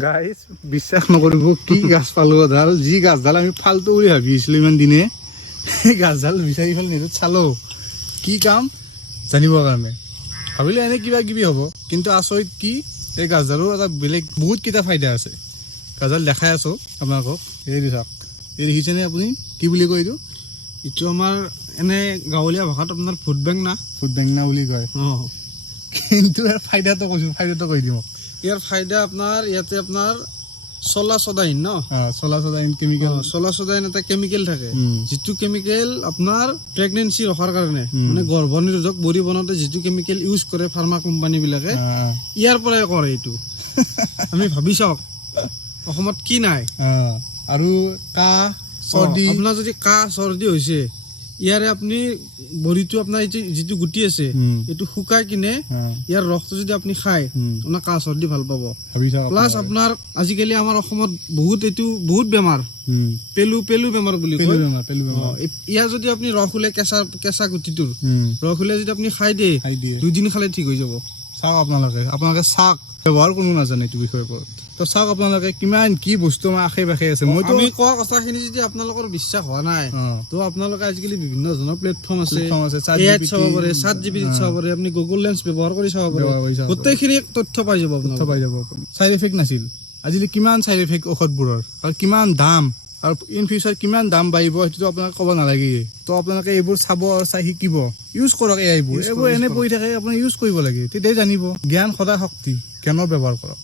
guys বিশ্বাস নকৰিব কি গাছ পালো এডাল যি গাছডাল আমি ফাল্টু বুলি ভাবি আছিলো ইমান দিনে সেই গাছডাল বিচাৰি পেলাই নেটত চালো কি কাম জানিবৰ কাৰণে ভাবিলে এনে কিবা কিবি হ'ব কিন্তু আচৰিত কি এই গাছডালো এটা বেলেগ বহুত কেইটা ফাইদা আছে গাছডাল দেখাই আছো আপোনালোকক এই চাওক এই দেখিছেনে আপুনি কি বুলি কয় এইটো আমাৰ এনে গাঁৱলীয়া ভাষাত আপোনাৰ ফুড বেংনা বুলি কয় কিন্তু ইয়াৰ ফাইদাটো কৈছো ফাইদাটো কৈ দিম ইয়াৰ ফাইদা আপোনাৰ ইয়াতে আপোনাৰ চলাচদাইন চলাচদাইন কেমিকেল চলাচদাইন এটা কেমিকেল থাকে যিটো কেমিকেল আপোনাৰ প্ৰেগনেন্সি ৰখাৰ কাৰণে মানে গৰ্ভনিৰোধক বডি বনাওঁতে যিটো কেমিকেল ইউজ কৰে ফাৰ্মা কোম্পানী বিলাকে ইয়াৰ পৰাই কৰে এইটো আমি ভাবি চাওক অসমত কি নাই আৰু কাহ চৰ্দি আপোনাৰ যদি কাহ চৰ্দি হৈছে ইয়াৰে আপুনি বডিটো আপোনাৰ যিটো গুটি আছে এইটো শুকাই কিনে ইয়াৰ ৰসটো যদি আপুনি খায় আপোনাৰ কাহ চৰ্দি ভাল পাব প্লাছ আপোনাৰ আজিকালি আমাৰ অসমত বহুত বেমাৰ পেলু বেমাৰ বুলি কয় ইয়াৰ যদি আপুনি ৰস উলিয়াই কেঁচা গুটিটোৰ ৰস উলিয়াই যদি আপুনি খাই দিয়ে 2 দিন খালে ঠিক হৈ যাব চাওক আপোনালোকে চাওক ব্যৱহাৰ কোনো নাজানে এইটো বিষয়ৰ ওপৰত তো চাওক আপোনালোকে কিমান কি বস্তু আমাৰ আশে পাশে আছে আমি কোৱা কথাখিনি যদি আপোনালোকৰ বিশ্বাস হোৱা নাই তো আপোনালোকে আজিকালি বিভিন্ন ধৰণৰ প্লেটফৰ্ম আছে এআইত চাব পাৰে ChatGPT চাব পাৰে আপুনি গুগল লেন্স ব্যৱহাৰ কৰি চাব পাৰে গোটেইখিনি তথ্য পাই যাব আপুনি সাইড এফেক্ট নাছিল আজিকালি কিমান সাইড এফেক্ট ঔষধবোৰৰ আৰু কিমান দাম আৰু ইন ফিউচাৰ কিমান দাম বাঢ়িব সেইটো আপোনালোকে ক'ব নালাগে তো আপোনালোকে এইবোৰ চাব আৰু চাই শিকিব ইউজ কৰক এইবোৰ এনে পৰি থাকে আপুনি ইউজ কৰিব লাগে তেতিয়াই জানিব জ্ঞান সদায় শক্তি জ্ঞানৰ ব্যৱহাৰ কৰক